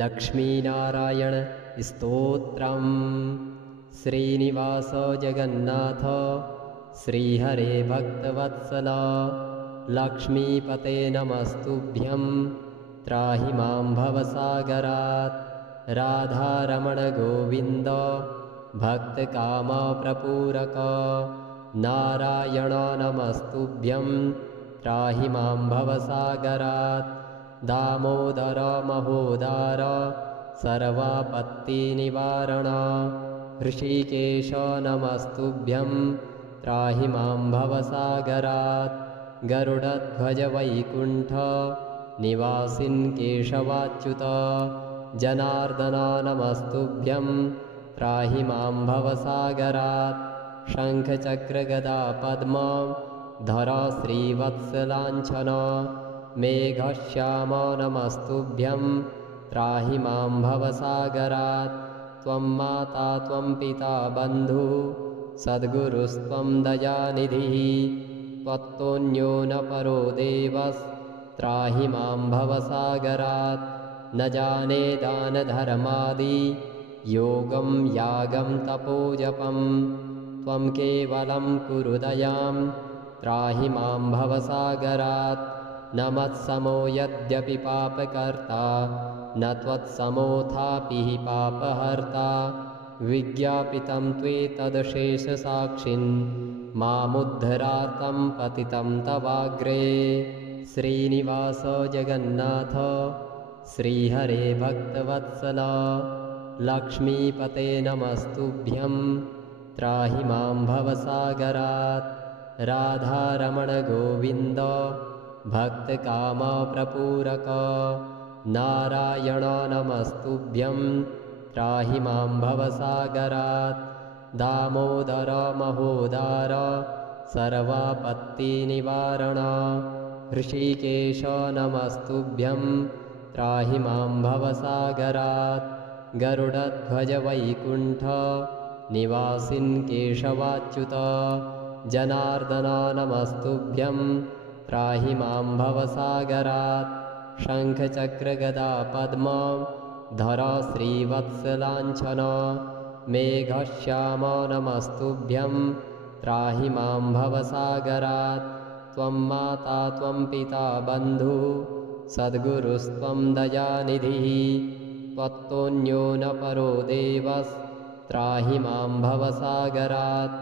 लक्ष्मीनारायण स्तोत्रम्। श्रीनिवास जगन्नाथ श्रीहरे भक्तवत्सल लक्ष्मीपते नमस्तुभ्यं त्राहि मां भवसागरात्। राधारमण गोविन्द भक्तकामप्रपूरक नारायण नमस्तुभ्यं त्राहि मां भवसागरात्। दामोदर महोदार सर्वापत्तिनिवारण ऋषिकेश नमस्तुभ्यं त्राहि मां भवसागरात्। गरुडध्वज वैकुण्ठ निवासिन् केशवाच्युत जनार्दन नमस्तुभ्यं त्राहि मां भवसागरात्। शङ्खचक्रगदा पद्म धर श्रीवत्सलाञ्छन मेघश्याम नमस्तुभ्यं त्राहि मां भवसागरात्। त्वं माता त्वं पिता बन्धुः सद्गुरुस्त्वं दयानिधिः त्वत्तोऽन्यो न परो देवस्त्राहि मां भवसागरात्। न जाने दानधर्मादि योगं यागं तपोजपं त्वं केवलं कुरु दयां त्राहि मां भवसागरात्। न मत्समो यद्यपि पापकर्ता न त्वत्समोऽथापि हि पापहर्ता विज्ञापितं त्वेतदशेषसाक्षिन् मामुद्धरार्तं पतितं तवाग्रे। श्रीनिवास जगन्नाथ श्रीहरे भक्तवत्सल लक्ष्मीपते नमस्तुभ्यं त्राहि मां भवसागरात्। राधारमण गोविन्द भक्तकामप्रपूरक नारायण नमस्तुभ्यं त्राहि मां भवसागरात्। दामोदर महोदार सर्वापत्तिनिवारण ऋषिकेश नमस्तुभ्यं त्राहि मां भवसागरात्। गरुडध्वज वैकुण्ठ निवासिन् केशवाच्युत जनार्दन नमस्तुभ्यं त्राहि मां भवसागरात्। शङ्खचक्रगदा पद्म धर श्रीवत्सलाञ्छन मेघश्याम नमस्तुभ्यं त्राहि मां भवसागरात्। त्वं माता त्वं पिता बन्धुः सद्गुरुस्त्वं दयानिधिः त्वत्तोऽन्यो न परो देवस्त्राहि मां भवसागरात्।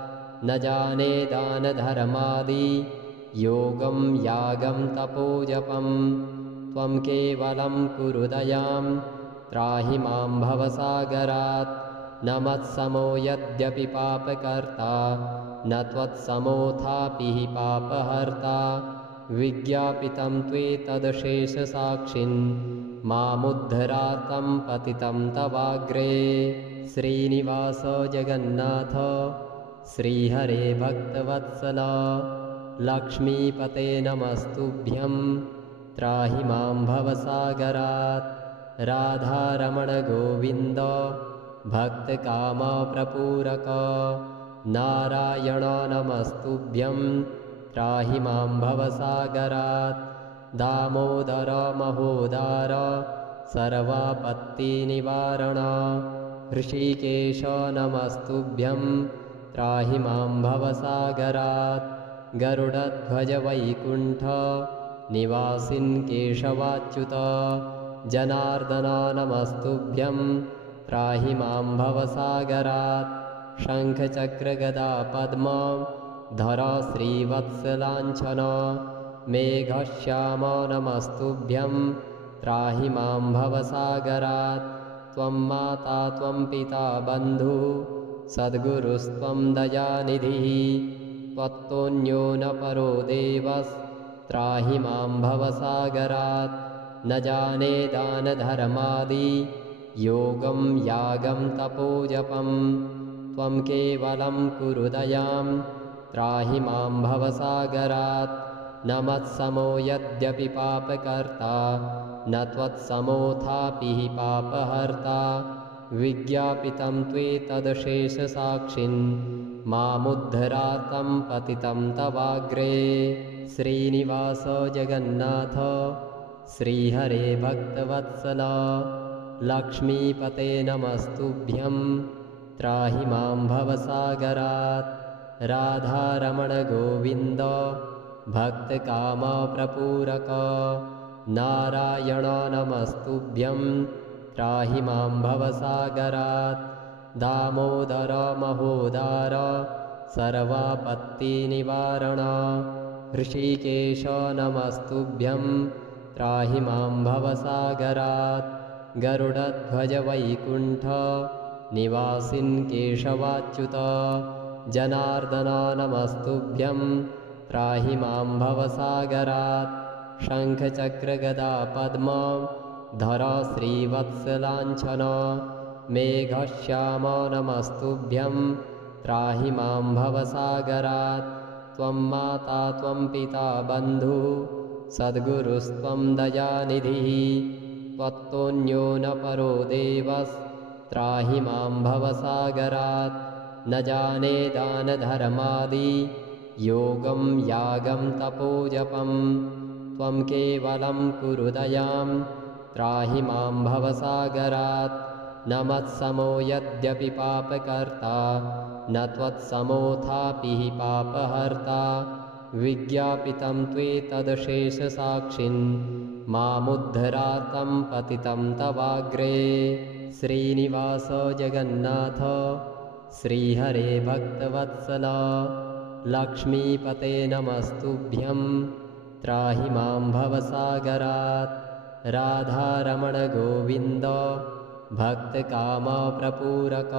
न जाने दानधर्मादि योगं यागं तपोजपं त्वं केवलं कुरु दयां त्राहि मां भवसागरात्। न मत्समो यद्यपि पापकर्ता न त्वत्समोऽथापि हि पापहर्ता विज्ञापितं त्वेतदशेषसाक्षिन् मामुद्धरार्तं पतितं तवाग्रे। श्रीनिवास जगन्नाथ श्रीहरे भक्तवत्सल लक्ष्मीपते नमस्तुभ्यं त्राहि मां भवसागरात्। राधारमण गोविन्द भक्तकामप्रपूरक नारायण नमस्तुभ्यं त्राहि मां भवसागरात्। दामोदर महोदार सर्वापत्तिनिवारण ऋषिकेश नमस्तुभ्यं त्राहि मां भवसागरात्। गरुडध्वज वैकुण्ठ निवासिन् केशवाच्युत जनार्दन नमस्तुभ्यं त्राहि मां भवसागरात्। शङ्खचक्रगदा पद्म धर श्रीवत्सलाञ्छन मेघश्याम नमस्तुभ्यं त्राहि मां भवसागरात्। त्वं माता त्वं पिता बन्धुः सद्गुरुस्त्वं दयानिधिः त्वत्तोऽन्यो न परो देवस्त्राहि मां भवसागरात्। न जाने दानधर्मादि योगं यागं तपोजपं त्वं केवलं कुरु दयां त्राहि मां भवसागरात्। न मत्समो यद्यपि पापकर्ता न त्वत्समोऽथापि हि पापहर्ता विज्ञापितं त्वेतदशेषसाक्षिन् मामुद्धरार्तं पतितं तवाग्रे। श्रीनिवास जगन्नाथ श्रीहरे भक्तवत्सल लक्ष्मीपते नमस्तुभ्यं त्राहि मां भवसागरात् राधारमण गोविन्द भक्तकामप्रपूरक नारायण नमस्तुभ्यं त्राहि मां भवसागरात् दामोदर महोदार सर्वापत्तिनिवारण ऋषिकेश नमस्तुभ्यं त्राहि मां भवसागरात् गरुडध्वज वैकुण्ठ निवासिन् केशवाच्युत जनार्दन नमस्तुभ्यं त्राहि मां भवसागरात् शङ्खचक्रगदा पद्म धर श्रीवत्सलाञ्छन मेघश्याम नमस्तुभ्यं त्राहि मां भवसागरात् त्वं माता त्वं पिता बन्धुः सद्गुरुस्त्वं दयानिधिः त्वत्तोऽन्यो न परो देवस्त्राहि मां भवसागरात् न जाने दानधर्मादि योगं यागं तपोजपं त्वं केवलं कुरु दयां त्राहि मां भवसागरात् न मत्समो यद्यपि पापकर्ता न त्वत्समोऽथापि हि पापहर्ता विज्ञापितं त्वेतदशेषसाक्षिन् मामुद्धरातं पतितं तवाग्रे श्रीनिवास जगन्नाथ श्रीहरे भक्तवत्सल लक्ष्मीपते नमस्तुभ्यं त्राहि मां भवसागरात् राधारमण गोविन्द भक्तकामप्रपूरक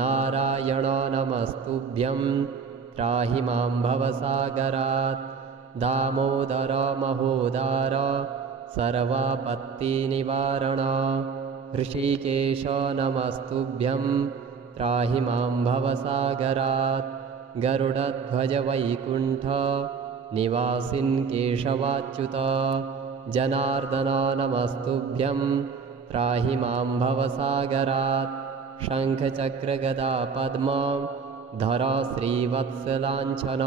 नारायण नमस्तुभ्यं त्राहि मां भवसागरात् दामोदर महोदार सर्वापत्तिनिवारण ऋषिकेश नमस्तुभ्यं त्राहि मां भवसागरात् गरुडध्वज वैकुण्ठ निवासिन् केशवाच्युत जनार्दन नमस्तुभ्यं त्राहि मां भवसागरात् शङ्खचक्रगदा पद्म धर श्रीवत्सलाञ्छन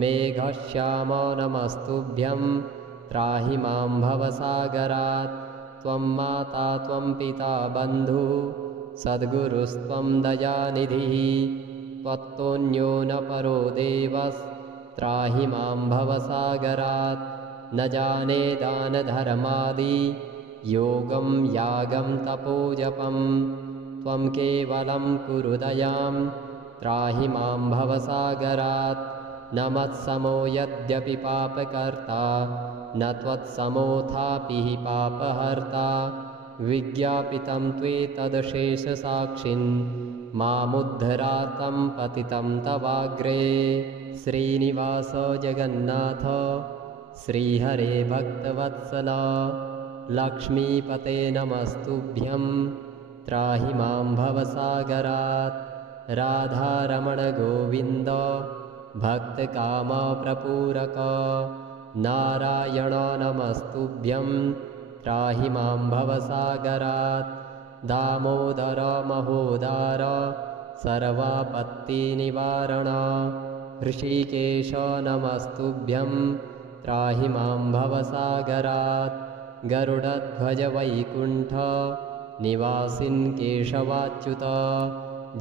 मेघश्याम नमस्तुभ्यं त्राहि मां भवसागरात् त्वं माता त्वं पिता बन्धुः सद्गुरुस्त्वं दयानिधिः त्वत्तोऽन्यो न परो देवस्त्राहि मां भवसागरात् न जाने दानधर्मादि योगं यागं तपोजपं त्वं केवलं कुरु दयां त्राहि मां भवसागरात् न मत्समो यद्यपि पापकर्ता न त्वत्समोऽथापि हि पापहर्ता विज्ञापितं त्वेतदशेषसाक्षिन् मामुद्धरातं पतितं तवाग्रे श्रीनिवास जगन्नाथ श्रीहरे भक्तवत्सल लक्ष्मीपते नमस्तुभ्यं त्राहि मां भवसागरात् राधारमण गोविन्द भक्तकामप्रपूरक नारायण नमस्तुभ्यं त्राहि मां भवसागरात् दामोदर महोदार सर्वापत्तिनिवारण ऋषिकेश नमस्तुभ्यं त्राहि मां भवसागरात् गरुडध्वज वैकुण्ठ निवासिन् केशवाच्युत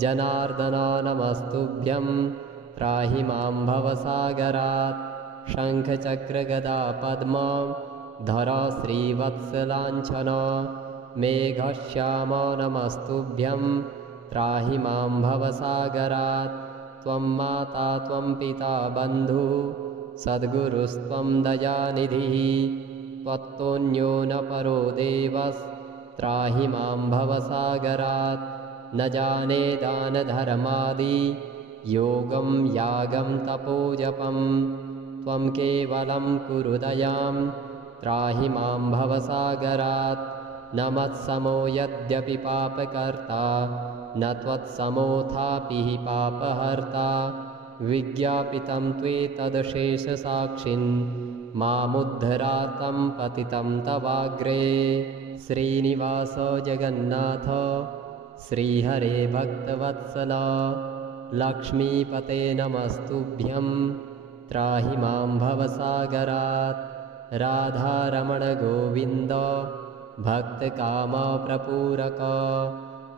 जनार्दन नमस्तुभ्यं त्राहि मां भवसागरात् शङ्खचक्रगदा पद्म धर श्रीवत्सलाञ्छन मेघश्याम नमस्तुभ्यं त्राहि मां भवसागरात् त्वं माता त्वं पिता बन्धुः सद्गुरुस्त्वं दयानिधिः त्वत्तोऽन्यो न परो देवस्त्राहि मां भवसागरात् न जाने दानधर्मादि योगं यागं तपोजपं त्वं केवलं कुरु दयां त्राहि मां भवसागरात् न मत्समो यद्यपि पापकर्ता न त्वत्समोऽथापि हि पापहर्ता विज्ञापितं त्वेतदशेषसाक्षिन् मामुद्धरातं पतितं तवाग्रे श्रीनिवास जगन्नाथ श्रीहरे भक्तवत्सल लक्ष्मीपते नमस्तुभ्यं त्राहि मां भवसागरात् राधारमण गोविन्द भक्तकामप्रपूरक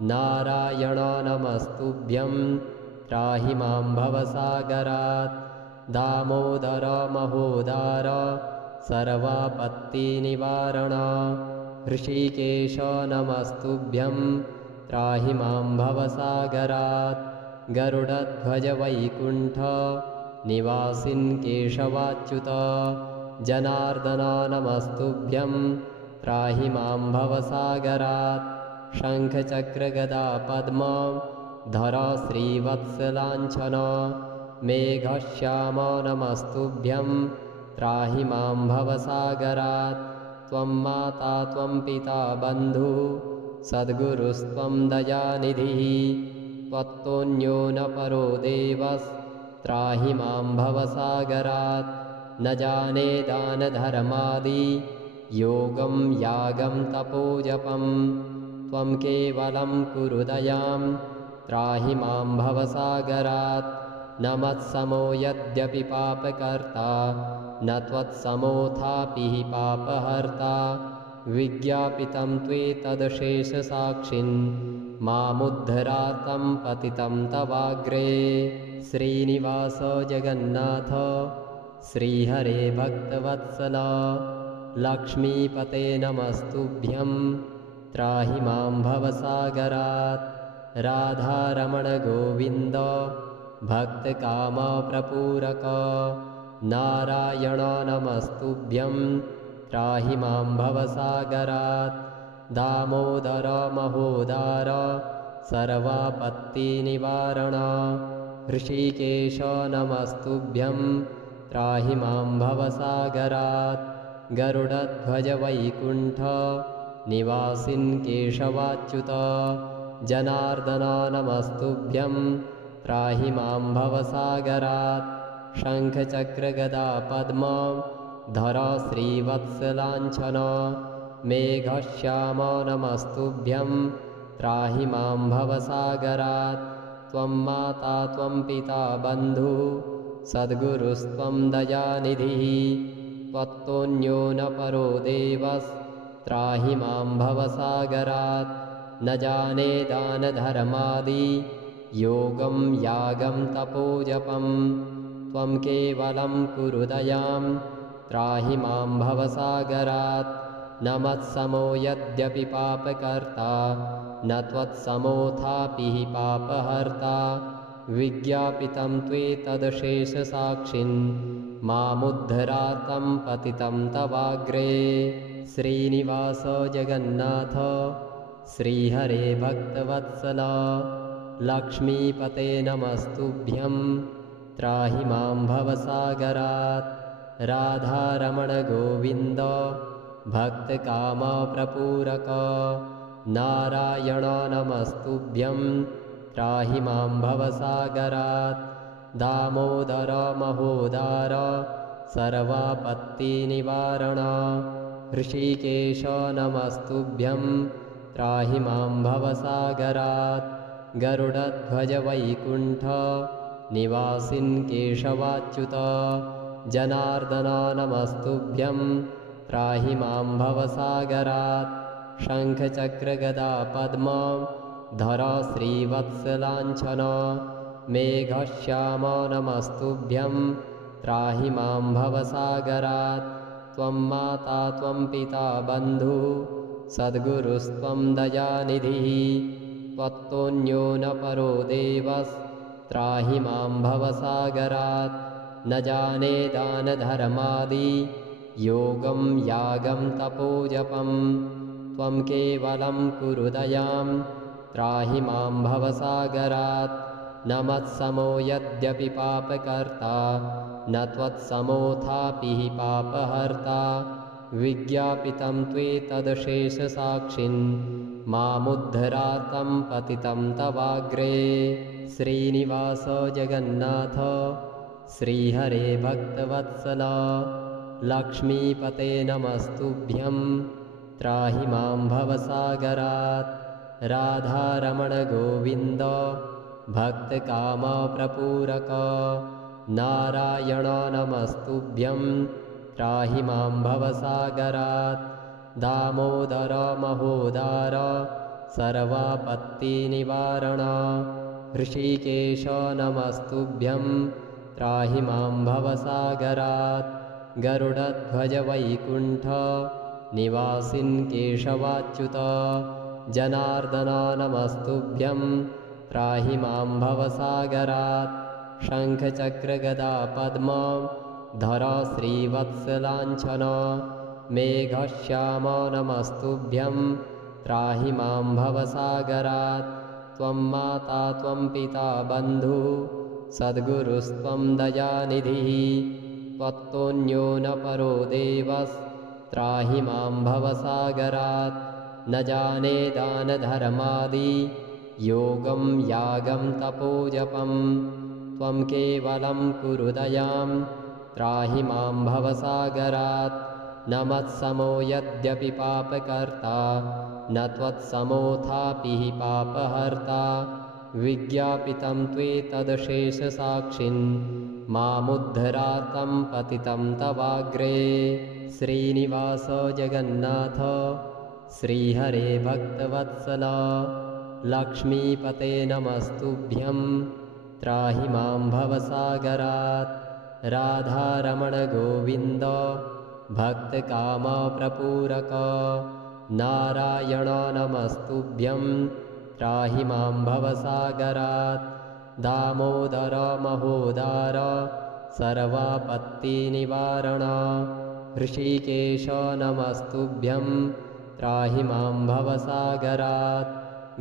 नारायण नमस्तुभ्यं त्राहि मां भवसागरात् दामोदर महोदार सर्वापत्तिनिवारण ऋषिकेश नमस्तुभ्यं त्राहि मां भवसागरात् गरुडध्वज वैकुण्ठ निवासिन् केशवाच्युत जनार्दन नमस्तुभ्यं त्राहि मां भवसागरात् शङ्खचक्रगदा पद्म धर श्रीवत्सलाञ्छन मेघश्याम नमस्तुभ्यं त्राहि मां भवसागरात् त्वं माता त्वं पिता बन्धुः सद्गुरुस्त्वं दयानिधिः त्वत्तोऽन्यो न परो देवस्त्राहि मां भवसागरात् न जाने दानधर्मादि योगं यागं तपोजपं त्वं केवलं कुरु दयां त्राहि मां भवसागरात् न मत्समो यद्यपि पापकर्ता न त्वत्समोऽथापि हि पापहर्ता विज्ञापितं त्वेतदशेषसाक्षिन् मामुद्धरातं पतितं तवाग्रे श्रीनिवास जगन्नाथ श्रीहरे भक्तवत्सल लक्ष्मीपते नमस्तुभ्यं त्राहि मां भवसागरात् राधारमण गोविन्द भक्तकामप्रपूरक नारायण नमस्तुभ्यं त्राहि मां भवसागरात् दामोदर महोदार सर्वापत्तिनिवारण ऋषिकेश नमस्तुभ्यं त्राहि मां भवसागरात् गरुडध्वज वैकुण्ठ निवासिन् केशवाच्युत जनार्दन नमस्तुभ्यं त्राहि मां भवसागरात् शङ्खचक्रगदा पद्म धर श्रीवत्सलाञ्छन मेघश्याम नमस्तुभ्यं त्राहि मां भवसागरात् त्वं माता त्वं पिता बन्धुः सद्गुरुस्त्वं दयानिधिः त्वत्तोऽन्यो न परो देवस्त्राहि मां भवसागरात् न जाने दानधर्मादि योगं यागं तपोजपं त्वं केवलं कुरु दयां त्राहि मां भवसागरात् न मत्समो यद्यपि पापकर्ता न त्वत्समोऽथापि हि पापहर्ता विज्ञापितं त्वेतदशेषसाक्षिन् मामुद्धरातं पतितं तवाग्रे श्रीनिवास जगन्नाथ श्रीहरे भक्तवत्सल लक्ष्मीपते नमस्तुभ्यं त्राहि मां भवसागरात् राधारमण गोविन्द भक्तकामप्रपूरक नारायण नमस्तुभ्यं त्राहि मां भवसागरात् दामोदर महोदार सर्वापत्तिनिवारण ऋषिकेश नमस्तुभ्यं त्राहि मां भवसागरात् गरुडध्वज वैकुण्ठ निवासिन् केशवाच्युत जनार्दन नमस्तुभ्यं त्राहि मां भवसागरात् शङ्खचक्रगदा पद्म धर श्रीवत्सलाञ्छन मेघश्याम नमस्तुभ्यं त्राहि मां भवसागरात् त्वं माता त्वं पिता बन्धुः सद्गुरुस्त्वं दयानिधिः त्वत्तोऽन्यो न परो देवस्त्राहि मां भवसागरात् न जाने दानधर्मादि योगं यागं तपोजपं त्वं केवलं कुरु दयां त्राहि मां भवसागरात् न मत्समो यद्यपि पापकर्ता न त्वत्समोऽथापि हि पापहर्ता विज्ञापितं त्वेतदशेषसाक्षिन् मामुद्धरातं पतितं तवाग्रे श्रीनिवास जगन्नाथ श्रीहरे भक्तवत्सल लक्ष्मीपते नमस्तुभ्यं त्राहि मां भवसागरात् राधारमण गोविन्द भक्तकामप्रपूरक नारायण नमस्तुभ्यं त्राहि मां भवसागरात् दामोदर महोदार सर्वापत्तिनिवारण ऋषिकेश नमस्तुभ्यं त्राहि मां भवसागरात् गरुडध्वज वैकुण्ठ निवासिन् केशवाच्युत जनार्दन नमस्तुभ्यं त्राहि मां भवसागरात् शङ्खचक्रगदा पद्म धर श्रीवत्सलाञ्छन मेघश्याम नमस्तुभ्यं त्राहि मां भवसागरात् त्वं माता त्वं पिता बन्धुः सद्गुरुस्त्वं दयानिधिः त्वत्तोऽन्यो न परो देवस्त्राहि मां भवसागरात् न जाने दानधर्मादि योगं यागं तपोजपं त्वं केवलं कुरु दयां त्राहि मां भवसागरात् न मत्समो यद्यपि पापकर्ता न त्वत्समोऽथापि हि पापहर्ता विज्ञापितं त्वेतदशेषसाक्षिन् मामुद्धरातं पतितं तवाग्रे श्रीनिवास जगन्नाथ श्रीहरे भक्तवत्सल लक्ष्मीपते नमस्तुभ्यं त्राहि मां भवसागरात् राधारमण गोविन्द भक्तकामप्रपूरक नारायण नमस्तुभ्यं त्राहि मां भवसागरात् दामोदर महोदार सर्वापत्तिनिवारण ऋषिकेश नमस्तुभ्यं त्राहि मां भवसागरात्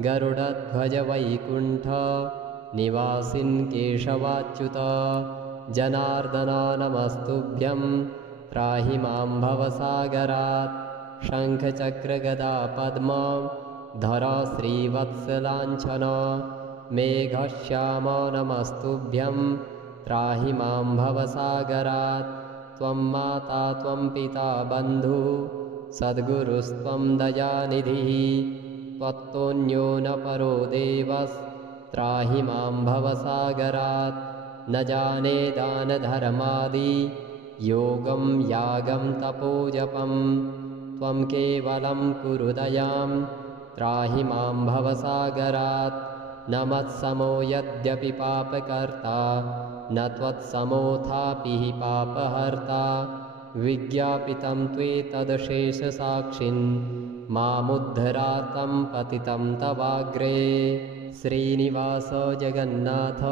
गरुडध्वज वैकुण्ठ निवासिन् केशवाच्युत जनार्दन नमस्तुभ्यं त्राहि मां भवसागरात् शङ्खचक्रगदा पद्म धर श्रीवत्सलाञ्छन मेघश्याम नमस्तुभ्यं त्राहि मां भवसागरात् त्वं माता त्वं पिता बन्धुः सद्गुरुस्त्वं दयानिधिः त्वत्तोऽन्यो न परो देवस्त्राहि मां भवसागरात् न जाने दानधर्मादि योगं यागं तपोजपं त्वं केवलं कुरु दयां त्राहि मां भवसागरात् न मत्समो यद्यपि पापकर्ता न त्वत्समोऽथापि हि पापहर्ता विज्ञापितं त्वेतदशेषसाक्षिन् मामुद्धरातं पतितं तवाग्रे श्रीनिवास जगन्नाथ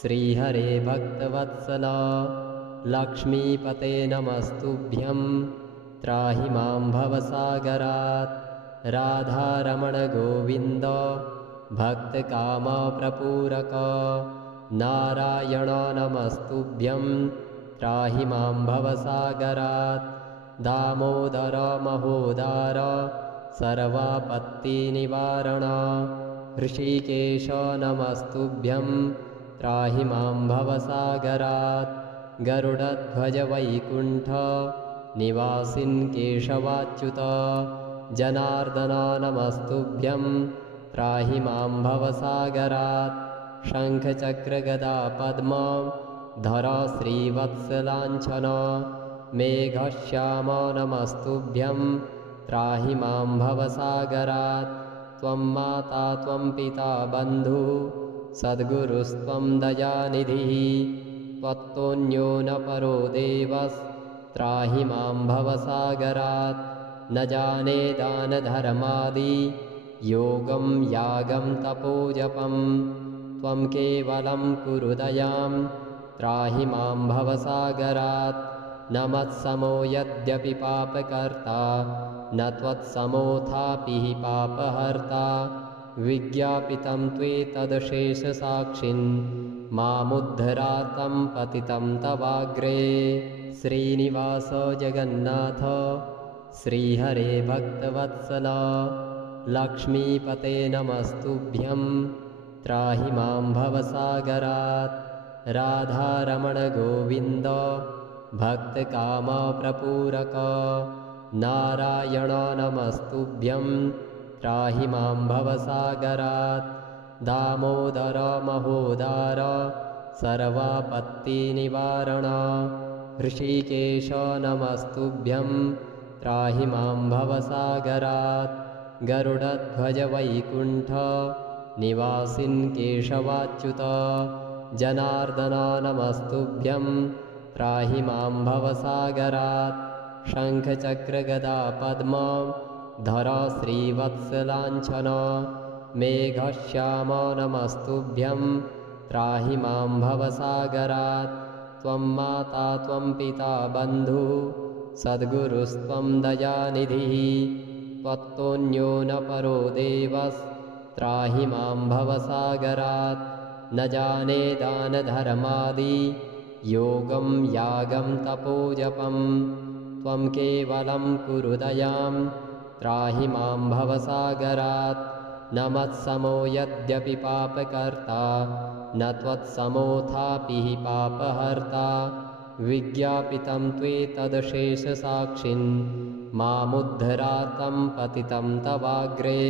श्रीहरे भक्तवत्सल लक्ष्मीपते नमस्तुभ्यं त्राहि मां भवसागरात् राधारमण गोविन्द भक्तकामप्रपूरक नारायण नमस्तुभ्यं त्राहि मां भवसागरात् दामोदर महोदार सर्वापत्तिनिवारण ऋषिकेश नमस्तुभ्यं त्राहि मां भवसागरात् गरुडध्वज वैकुण्ठ निवासिन् केशवाच्युत जनार्दन नमस्तुभ्यं त्राहि मां भवसागरात् शङ्खचक्रगदा पद्म धर श्रीवत्सलाञ्छन मेघश्याम नमस्तुभ्यं त्राहि मां भवसागरात् त्वं माता त्वं पिता बन्धुः सद्गुरुस्त्वं दयानिधिः त्वत्तोऽन्यो न परो देवस्त्राहि मां भवसागरात् न जाने दानधर्मादि योगं यागं तपोजपं त्वं केवलं कुरु दयां त्राहि मां भवसागरात् न मत्समो यद्यपि पापकर्ता न त्वत्समोऽथापि हि पापहर्ता विज्ञापितं त्वेतदशेषसाक्षिन् मामुद्धरातं पतितं तवाग्रे श्रीनिवास जगन्नाथ श्रीहरे भक्तवत्सल लक्ष्मीपते नमस्तुभ्यं त्राहि मां भवसागरात् राधारमण गोविन्द भक्तकामप्रपूरक नारायण नमस्तुभ्यं त्राहि मां भवसागरात् दामोदर महोदार सर्वापत्तिनिवारण ऋषिकेश नमस्तुभ्यं त्राहि मां भवसागरात् गरुडध्वज वैकुण्ठ निवासिन् केशवाच्युत जनार्दन नमस्तुभ्यं त्राहि मां भवसागरात् शङ्खचक्रगदा पद्म धर श्रीवत्सलाञ्छन मेघश्याम नमस्तुभ्यं त्राहि मां भवसागरात् त्वं माता त्वं पिता बन्धुः सद्गुरुस्त्वं दयानिधिः त्वत्तोऽन्यो न परो देवस्त्राहि मां भवसागरात् न जाने दानधर्मादि योगं यागं तपोजपं त्वं केवलं कुरु दयां त्राहि मां भवसागरात् न मत्समो यद्यपि पापकर्ता न त्वत्समोऽथापि हि पापहर्ता विज्ञापितं त्वेतदशेषसाक्षिन् मामुद्धरातं पतितं तवाग्रे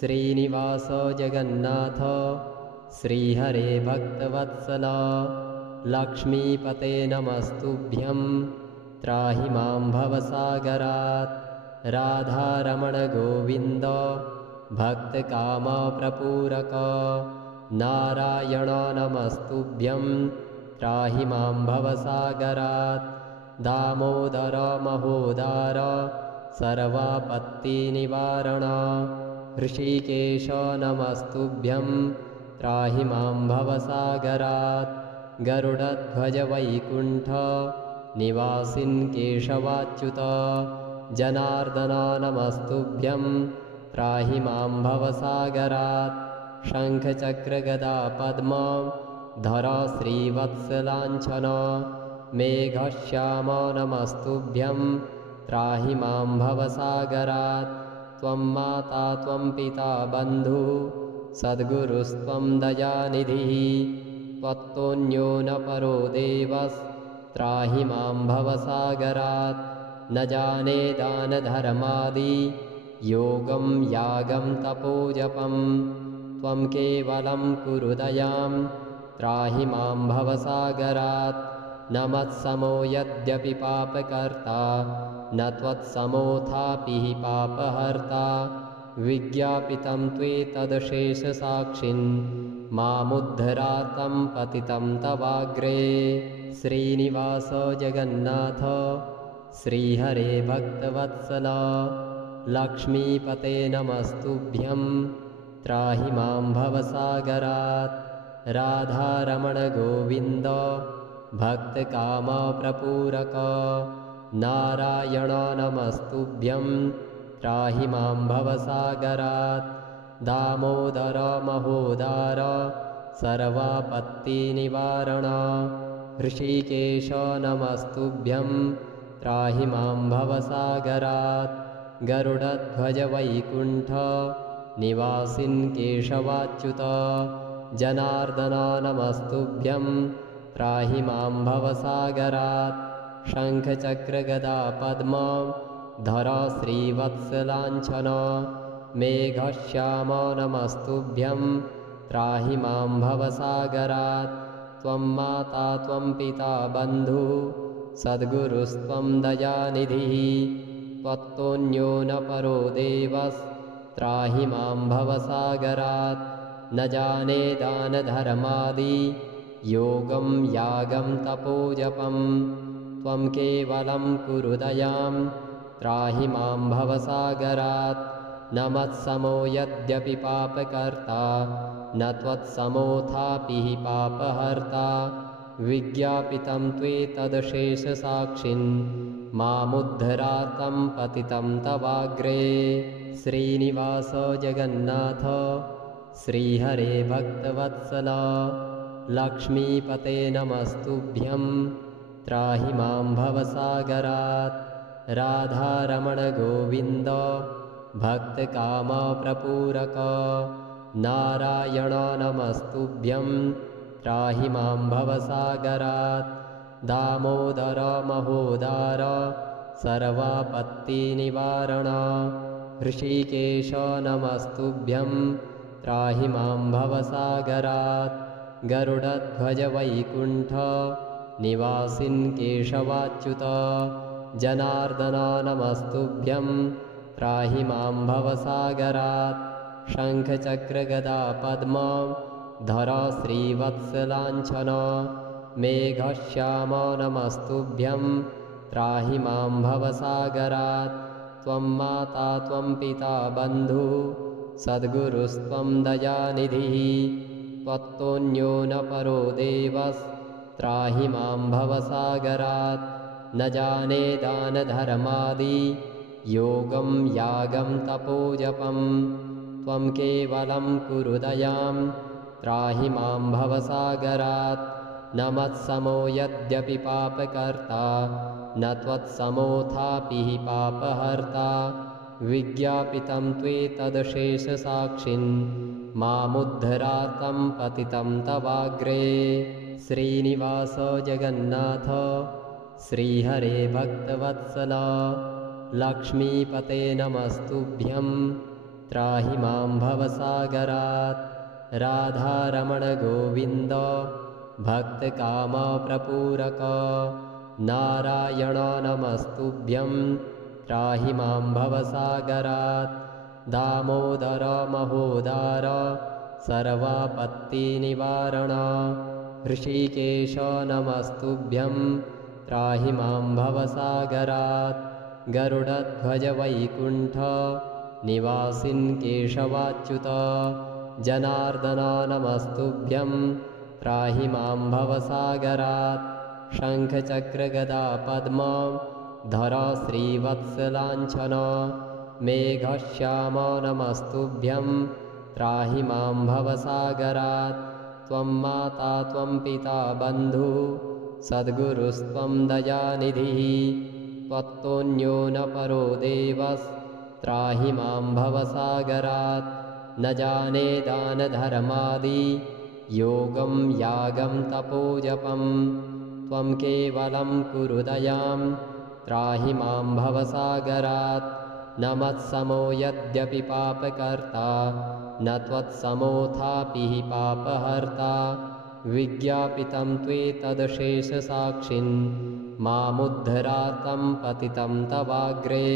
श्रीनिवास जगन्नाथ श्रीहरे भक्तवत्सल लक्ष्मीपते नमस्तुभ्यं त्राहि मां भवसागरात् राधारमण गोविन्द भक्तकामप्रपूरक नारायण नमस्तुभ्यं त्राहि मां भवसागरात् दामोदर महोदार सर्वापत्तिनिवारण ऋषिकेश नमस्तुभ्यं त्राहि मां भवसागरात् गरुडध्वज वैकुण्ठ निवासिन् केशवाच्युत जनार्दन नमस्तुभ्यं त्राहि मां भवसागरात् शङ्खचक्रगदा पद्म धर श्रीवत्सलाञ्छन मेघश्याम नमस्तुभ्यं त्राहि मां भवसागरात् त्वं माता त्वं पिता बन्धुः सद्गुरुस्त्वं दयानिधिः त्वत्तोऽन्यो न परो देवस्त्राहि मां भवसागरात् न जाने दानधर्मादि योगं यागं तपोजपं त्वं केवलं कुरु दयां त्राहि मां भवसागरात् न मत्समो यद्यपि पापकर्ता न त्वत्समोऽथापि हि पापहर्ता विज्ञापितं त्वेतदशेषसाक्षिन् मामुद्धरातं पतितं तवाग्रे श्रीनिवास जगन्नाथ श्रीहरे भक्तवत्सल लक्ष्मीपते नमस्तुभ्यं त्राहि मां भवसागरात् राधारमण गोविन्द भक्तकामप्रपूरक नारायण नमस्तुभ्यं त्राहि मां भवसागरात् दामोदर महोदार सर्वापत्तिनिवारण ऋषिकेश नमस्तुभ्यं त्राहि मां भवसागरात् गरुडध्वज वैकुण्ठ निवासिन् केशवाच्युत जनार्दन नमस्तुभ्यं त्राहि मां भवसागरात् शङ्खचक्रगदा पद्म धर श्रीवत्सलाञ्छन मेघश्याम नमस्तुभ्यं त्राहि मां भवसागरात् त्वं माता त्वं पिता बन्धुः सद्गुरुस्त्वं दयानिधिः त्वत्तोऽन्यो न परो देवस्त्राहि मां भवसागरात् न जाने दानधर्मादि योगं यागं तपोजपं त्वं केवलं कुरु दयां त्राहि मां भवसागरात् न मत्समो यद्यपि पापकर्ता न त्वत्समोऽथापि हि पापहर्ता विज्ञापितं त्वेतदशेषसाक्षिन् मामुद्धरातं पतितं तवाग्रे श्रीनिवास जगन्नाथ श्रीहरे भक्तवत्सल लक्ष्मीपते नमस्तुभ्यं त्राहि मां भवसागरात् राधारमण गोविन्द भक्तकामप्रपूरक नारायण नमस्तुभ्यं त्राहि मां भवसागरात् दामोदर महोदार सर्वापत्तिनिवारण ऋषिकेश नमस्तुभ्यं त्राहि मां भवसागरात् गरुडध्वज वैकुण्ठ निवासिन् केशवाच्युत जनार्दन नमस्तुभ्यं त्राहि मां भवसागरात् शङ्खचक्रगदा पद्मा धर श्रीवत्सलाञ्छन मेघश्याम नमस्तुभ्यं त्राहि मां भवसागरात् त्वं माता त्वं पिता बन्धुः सद्गुरुस्त्वं दयानिधिः त्वत्तोऽन्यो न परो देवस्त्राहि मां भवसागरात् न जाने दानधर्मादि योगं यागं तपोजपं त्वं केवलं कुरु दयां त्राहि मां भवसागरात् न मत्समो यद्यपि पापकर्ता न त्वत्समोऽथापि हि पापहर्ता विज्ञापितं त्वेतदशेषसाक्षिन् मामुद्धरातं पतितं तवाग्रे श्रीनिवास जगन्नाथ श्रीहरे भक्तवत्सल लक्ष्मीपते नमस्तुभ्यं त्राहि मां भवसागरात् राधारमण गोविन्द भक्तकामप्रपूरक नारायण नमस्तुभ्यं त्राहि मां भवसागरात् दामोदर महोदार सर्वापत्तिनिवारण ऋषिकेश नमस्तुभ्यं त्राहि मां भवसागरात् गरुडध्वज वैकुण्ठ निवासिन् केशवाच्युत जनार्दन नमस्तुभ्यं त्राहि मां भवसागरात् शङ्खचक्रगदा पद्मा धर श्रीवत्सलाञ्छन मेघश्याम नमस्तुभ्यं त्राहि मां भवसागरात् त्वं माता त्वं पिता बन्धुः सद्गुरुस्त्वं दयानिधिः त्वत्तोऽन्यो न परो देवस्त्राहि मां भवसागरात् न जाने दानधर्मादि योगं यागं तपोजपं त्वं केवलं कुरु दयां त्राहि मां भवसागरात् न मत्समो यद्यपि पापकर्ता न त्वत्समोऽथापि हि पापहर्ता विज्ञापितं त्वेतदशेषसाक्षिन् मामुद्धरातं पतितं तवाग्रे